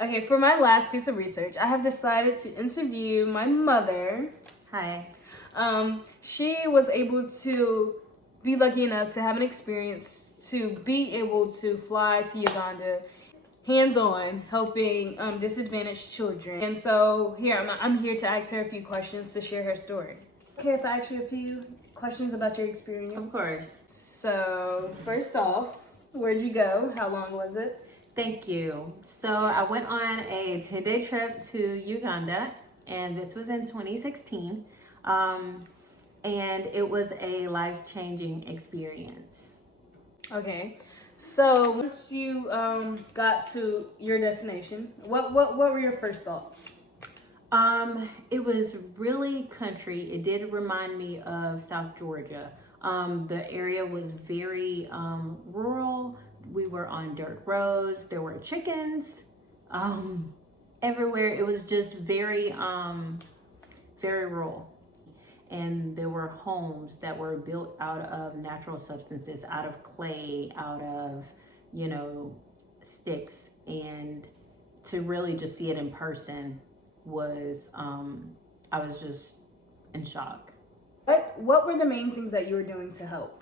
Okay, for my last piece of research, I have decided to interview my mother. Hi. She was able to be lucky enough to have an experience to be able to fly to Uganda, hands-on, helping disadvantaged children. And so here, I'm here to ask her a few questions to share her story. Okay, if I ask you a few questions about your experience? Of course. So, first off, where'd you go? How long was it? Thank you. So I went on a 10-day trip to Uganda, and this was in 2016. And it was a life-changing experience. Okay. So once you got to your destination, what were your first thoughts? It was really country. It did remind me of South Georgia. The area was very rural. We were on dirt roads. There were chickens everywhere. It was just very, very rural. And there were homes that were built out of natural substances, out of clay, out of, sticks. And to really just see it in person was, I was just in shock. What were the main things that you were doing to help?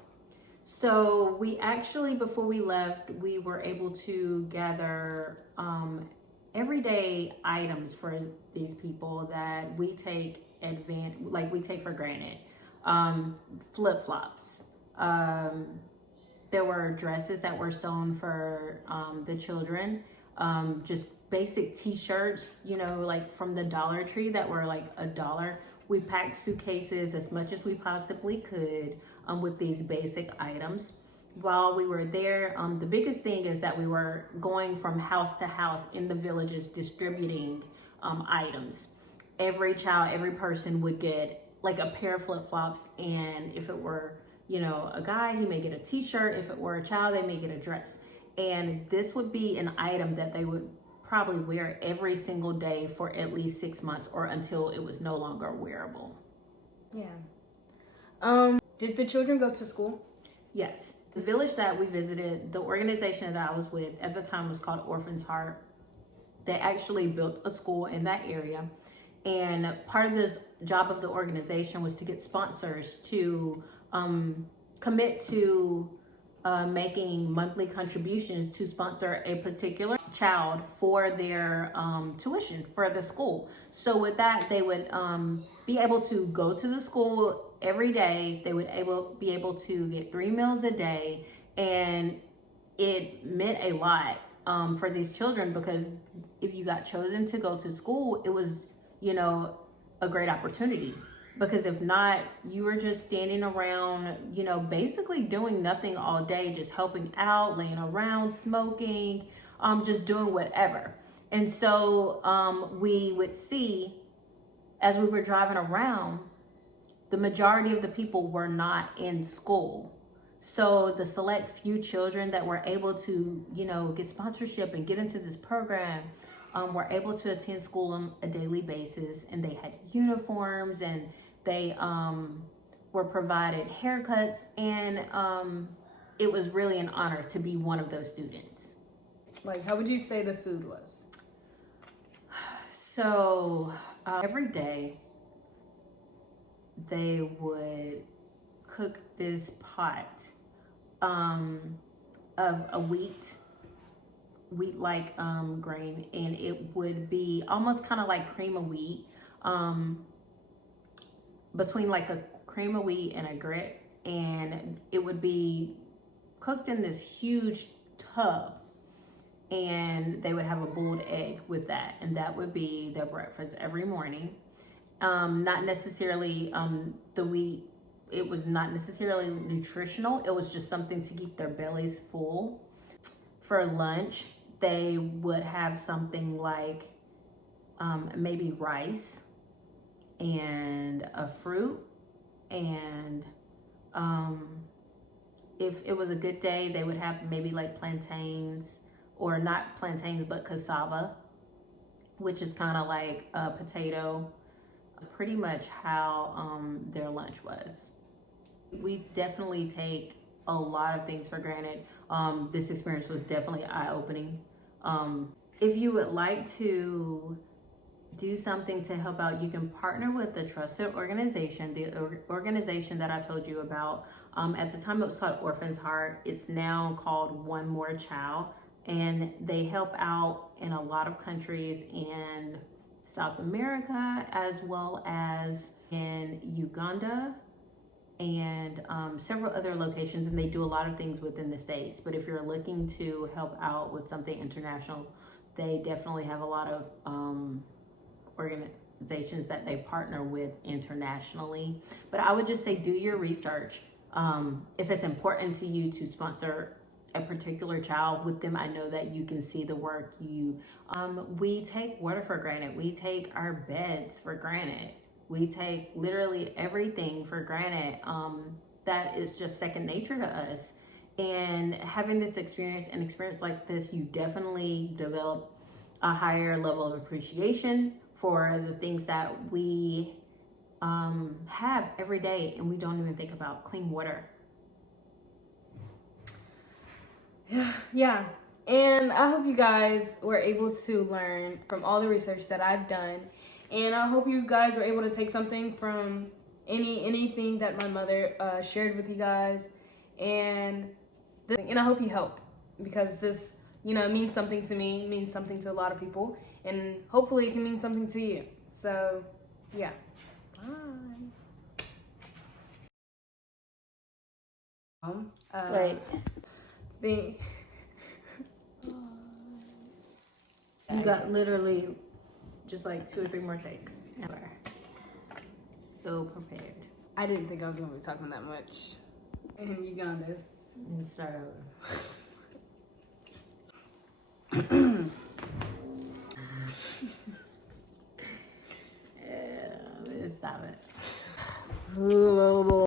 So we actually, before we left, we were able to gather everyday items for these people that we take we take for granted. Flip-flops. There were dresses that were sewn for the children. Just basic t-shirts, like from the Dollar Tree that were like $1. We packed suitcases as much as we possibly could with these basic items. While we were there, the biggest thing is that we were going from house to house in the villages distributing items. Every child, every person would get like a pair of flip-flops, and if it were, a guy, he may get a t-shirt. If it were a child, they may get a dress. And this would be an item that they would probably wear every single day for at least 6 months or until it was no longer wearable. Yeah. Did the children go to school? Yes. The village that we visited, the organization that I was with at the time was called Orphan's Heart. They actually built a school in that area. And part of the job of the organization was to get sponsors to commit to making monthly contributions to sponsor a particular child for their tuition for the school. So with that, they would be able to go to the school every day. They would be able to get 3 meals a day, and it meant a lot for these children, because if you got chosen to go to school, it was, a great opportunity. Because if not, you were just standing around, basically doing nothing all day, just helping out, laying around, smoking, just doing whatever. And so we would see, as we were driving around, the majority of the people were not in school. So the select few children that were able to, get sponsorship and get into this program were able to attend school on a daily basis, and they had uniforms, and they were provided haircuts, and it was really an honor to be one of those students. Like, how would you say the food was? So every day they would cook this pot of a wheat-like grain, and it would be almost kind of like cream of wheat, between like a cream of wheat and a grit, and it would be cooked in this huge tub, and they would have a boiled egg with that, and that would be their breakfast every morning. Not necessarily the wheat, it was not necessarily nutritional, it was just something to keep their bellies full. For lunch, they would have something like maybe rice and a fruit, and if it was a good day, they would have maybe like plantains, or not plantains, but cassava, which is kind of like a potato. Pretty much how their lunch was. We definitely take a lot of things for granted. This experience was definitely eye-opening. if you would like to do something to help out, you can partner with the trusted organization, the organization that I told you about. At the time it was called Orphan's Heart. It's now called One More Child, and they help out in a lot of countries in South America as well as in Uganda and several other locations, and they do a lot of things within the States. But if you're looking to help out with something international, they definitely have a lot of organizations that they partner with internationally. But I would just say do your research. If it's important to you to sponsor a particular child with them, I know that you can see the work you we take water for granted, we take our beds for granted, we take literally everything for granted. That is just second nature to us. And having this experience, an experience like this, you definitely develop a higher level of appreciation for the things that we have every day, and we don't even think about clean water. Yeah, and I hope you guys were able to learn from all the research that I've done, and I hope you guys were able to take something from anything that my mother shared with you guys, and I hope you help, because this, you know, means something to me, means something to a lot of people, and hopefully it can mean something to you. So, yeah. Bye. Right. You got literally just like 2 or 3 more takes. So prepared. I didn't think I was going to be talking that much in Uganda. And start over. Stop it.